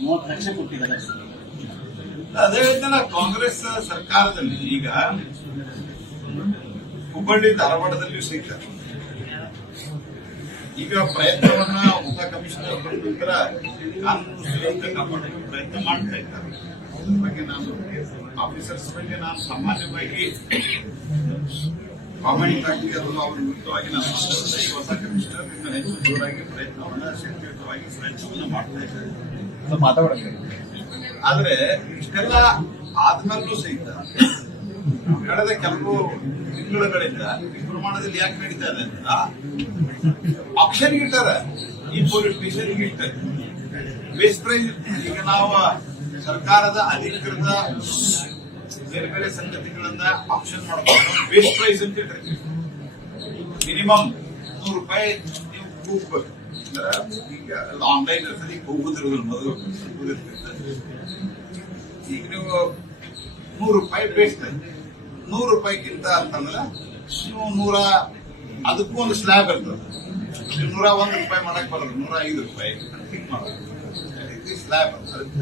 30 ಲಕ್ಷ ಕೊಟ್ಟಿದ್ದಾರೆ. ಅದೇ ರೀತಿಯ ಕಾಂಗ್ರೆಸ್ ಸರ್ಕಾರದಲ್ಲಿ ಈಗ ಹುಬ್ಬಳ್ಳಿ ಧಾರವಾಡದಲ್ಲಿಯೂ ಸಹಿತ ಈಗ ಪ್ರಯತ್ನವನ್ನ ಉಪ ಕಮಿಷನರ್ ನಂತರ ಕಾನೂನು ಸುವ್ಯವಸ್ಥೆ ಕಾಪಾಡಲು ಪ್ರಯತ್ನ ಮಾಡ್ತಾ ಇದ್ದಾರೆ. ಅದ್ರ ಬಗ್ಗೆ ನಾನು ಆಫೀಸರ್ಸ್ ಬಗ್ಗೆ ನಾನು ಸಾಮಾನ್ಯವಾಗಿ ಕಾಮೆಂಟ್ ಆಗಿ ಅದು ಅವರ ವಿರುದ್ಧವಾಗಿ ನಾನು ಮಾತಾಡಿದೆ. ಈ ಹೊಸ ಕಮಿಷನರ್ ಇನ್ನು ಹೆಚ್ಚು ಜೋರಾಗಿ ಪ್ರಯತ್ನವನ್ನ ಶಕ್ತಿಯುತವಾಗಿ ಪ್ರಯತ್ನವನ್ನ ಮಾಡ್ತಾ ಇದ್ದಾರೆ. ಆದ್ರೆ ಇಷ್ಟೆಲ್ಲ ಆದ್ಮೇಲೂ ಸಹಿತ ಕಳೆದ ಕೆಲವು ತಿಂಗಳುಗಳಿಂದ ಈ ಪ್ರಮಾಣದಲ್ಲಿ ಯಾಕೆ ನಡೀತಾ ಇದೆ ಅಂತ ಆಕ್ಷನ್ ಇಟ್ಟಾರ. ಈ ಪೊಲೀಸ್ ಸ್ಟೇಷನ್ ಇಟ್ಟಾರೆ ಬೇಸ್ ಪ್ರೈಸ್. ಈಗ ನಾವು ಸರ್ಕಾರದ ಅಧಿಕೃತ ಬೇರೆ ಬೇರೆ ಸಂಗತಿಗಳನ್ನ ಆಕ್ಷನ್ ಮಾಡ್ಕೊಂಡು ಬೇಸ್ ಪ್ರೈಸ್ ಅಂತ ಇಟ್ಟಿರ್ತೀವಿ. ಮಿನಿಮಮ್ ₹100 ನೀವು ಕೂಗ್ಬೇಕು. ಈಗ ಆನ್ಲೈನ್ ಇರ್ತದೆ, ಈಗ ಹೋಗುದಿರೋದ್ರ ಮೊದಲು ಈಗ ನೀವು ₹100 ಬೇಯಿಸ್ತಾರೆ. ₹100 ಅಂತಂದ್ರೆ ನೀವು ಅದಕ್ಕೂ ಒಂದು ಸ್ಲ್ಯಾಬ್ ಇರ್ತದೆ. ನೀವು ₹101 ಮಾಡಕ್ ಬರಲ್ಲ, ₹105 ಮಾಡೋದು ಸ್ಲ್ಯಾಬ್.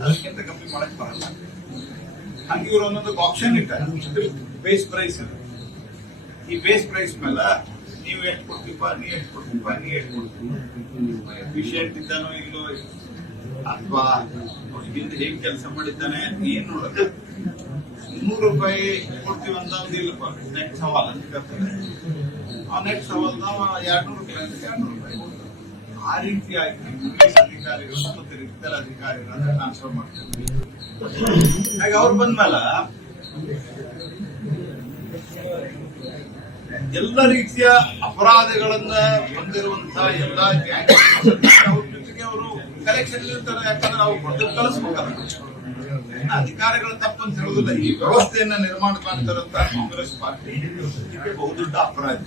ಅದಕ್ಕಿಂತ ಕಮ್ಮಿ ಮಾಡಕ್ ಬರಲ್ಲ. ಹಂಗೆ ಇವರು ಒಂದೊಂದು ಆಪ್ಷನ್ ಇಟ್ಟಾರೆ. ಬೇಸ್ ಪ್ರೈಸ್ ಇದೆ. ಈ ಬೇಸ್ ಪ್ರೈಸ್ ಮೇಲೆ ನೀವು ಎಷ್ಟು ಕೊಡ್ತೀಪ, ನೀ ಎಷ್ಟು ಕೊಡ್ತೀಪ, ನೀ ಎಷ್ಟು ಕೊಡ್ತೀವಿ, ಎಫಿಷಿಯಂಟ್ ಇದ್ದಾನೋ ಇಲ್ಲೋ ಅಥವಾ ಹಿಂದೆ ಹೇಗೆ ಕೆಲಸ ಮಾಡಿದ್ದಾನೆ ಏನ್ ನೋಡೋದು. ₹100 ಕೊಡ್ತೀವಿ ಅಂತ ಒಂದು ಇಲ್ಲಪ್ಪ, ನೆಕ್ಸ್ಟ್ ಸವಾಲ್ ಅಂತ ಕರ್ತದೆ. ಆ ನೆಕ್ಸ್ಟ್ ಸವಾಲ್ ನಾವು ₹200 ಅಂತ ₹200 ಆ ರೀತಿಯಾಗಿ ಪೊಲೀಸ್ ಅಧಿಕಾರಿಗಳು ಮತ್ತು ಇತರ ಅಧಿಕಾರಿಗಳನ್ನ ಟ್ರಾನ್ಸ್ಫರ್ ಮಾಡ್ತಾರೆ. ಹಾಗೆ ಅವ್ರು ಬಂದ್ಮೇಲೆ ಎಲ್ಲ ರೀತಿಯ ಅಪರಾಧಗಳನ್ನ ಹೊಂದಿರುವಂತಹ ಎಲ್ಲ ಅವ್ರ ಜೊತೆಗೆ ಅವರು ಕಲೆಕ್ಷನ್ ಇರ್ತಾರೆ. ಯಾಕಂದ್ರೆ ನಾವು ಕೊಟ್ಟು ಕಳಿಸ್ಬೇಕಾದ್ರೆ ಅಧಿಕಾರಿಗಳ ತಪ್ಪಂತ ಹೇಳುದಿಲ್ಲ. ಈ ವ್ಯವಸ್ಥೆಯನ್ನ ನಿರ್ಮಾಣ ಮಾಡ್ತಾರಂತ ಕಾಂಗ್ರೆಸ್ ಪಾರ್ಟಿ ಬಹುದೊಡ್ಡ ಅಪರಾಧ.